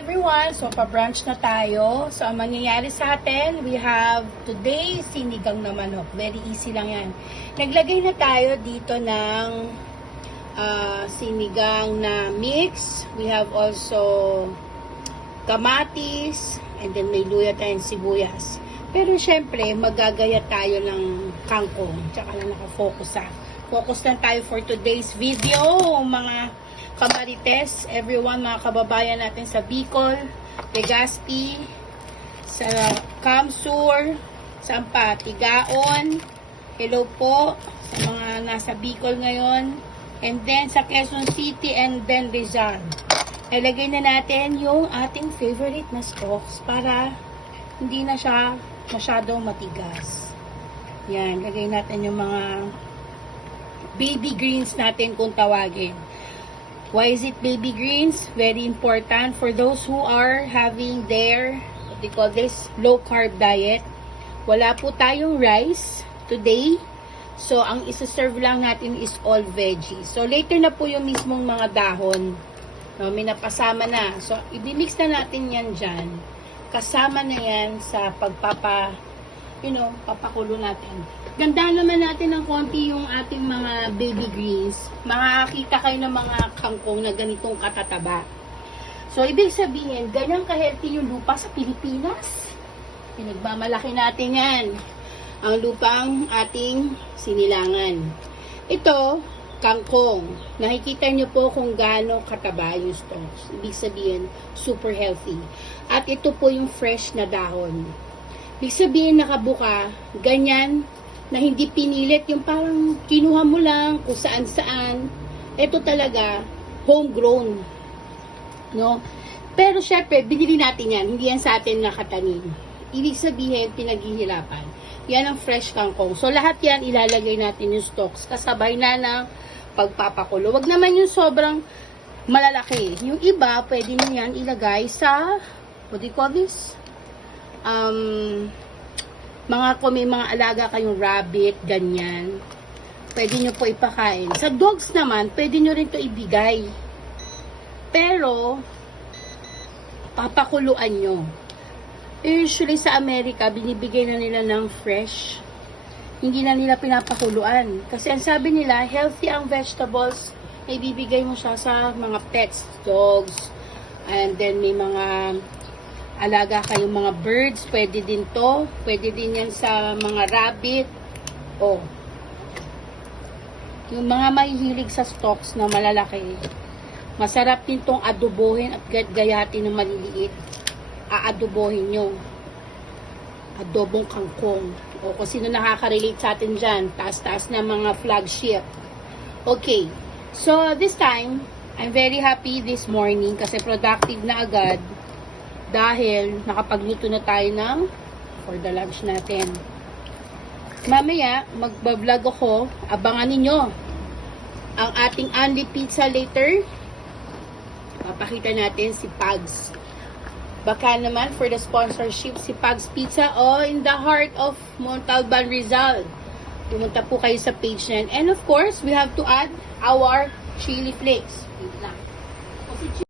everyone! So, pa-brunch na tayo. So, ang mangyayari sa atin, we have today, sinigang na manok. Very easy lang yan. Naglagay na tayo dito ng sinigang na mix. We have also kamatis, and then may luya tayong sibuyas. Pero, syempre, magagaya tayo ng kangkong. Tsaka lang nakafocus Focus lang tayo for today's video, mga Kamarites, everyone, mga kababayan natin sa Bicol, Legazpi, sa Kamsur, Sampa, Tigaon, hello po sa mga nasa Bicol ngayon, and then sa Quezon City, and then Rizal. Ilagay na natin yung ating favorite na stalks para hindi na siya masyadong matigas. Yan, lagay natin yung mga baby greens natin kung tawagin. Why is it baby greens? Very important for those who are having their, what they call this, low carb diet. Wala po tayong rice today. So, ang isa-serve lang natin is all veggies. So, later na po yung mismong mga dahon. No, may napasama na. So, i-mix na natin yan dyan. Kasama na yan sa papakulo natin. Ganda naman natin ng konti yung ating mga baby greens. Makakakita kayo ng mga kangkong na ganitong katataba. So, ibig sabihin, ganyan ka-healthy yung lupa sa Pilipinas. Pinagmamalaki natin yan. Ang lupang ating sinilangan. Ito, kangkong. Nakikita nyo po kung gaano kataba yung stalks. Ibig sabihin, super healthy. At ito po yung fresh na dahon. Ibig sabihin, nakabuka, ganyan, na hindi pinilit, yung parang kinuha mo lang kung saan-saan. Ito talaga, homegrown. No? Pero syempre, binili natin yan. Hindi yan sa atin nakatanim. Ibig sabihin, pinaghihirapan. Yan ang fresh kangkong. So, lahat yan, ilalagay natin yung stalks. Kasabay na ng pagpapakulo. Wag naman yung sobrang malalaki. Yung iba, pwede nyo yan ilagay sa, what do you call this? Kung may mga alaga kayong rabbit, ganyan, pwede nyo po ipakain. Sa dogs naman, pwede nyo rin to ibigay. Pero, papakuluan nyo. Usually sa Amerika, binibigay na nila ng fresh. Hindi na nila pinapakuluan. Kasi ang sabi nila, healthy ang vegetables, na ibibigay mo siya sa mga pets, dogs, and then may mga alaga kayong mga birds, pwede din to. Pwede din yan sa mga rabbit. Oh. Yung mga mahihilig sa stalks na malalaki, masarap din tong adobohin at gayatin ng maliliit. Aadobohin nyo. Adobong kangkong. O kung sino nakaka-relate sa atin dyan, taas-taas na mga flagship. Okay. So, this time, I'm very happy this morning kasi productive na agad. Dahil nakapagluto na tayo ng for the lunch natin. Mamaya, magbablog ako. Abangan ninyo ang ating Only Pizza later. Papakita natin si Pags. Baka naman for the sponsorship si Pags Pizza o in the heart of Montalban, Rizal. Pumunta po kayo sa page na yan. And of course, we have to add our chili flakes. Wait lang.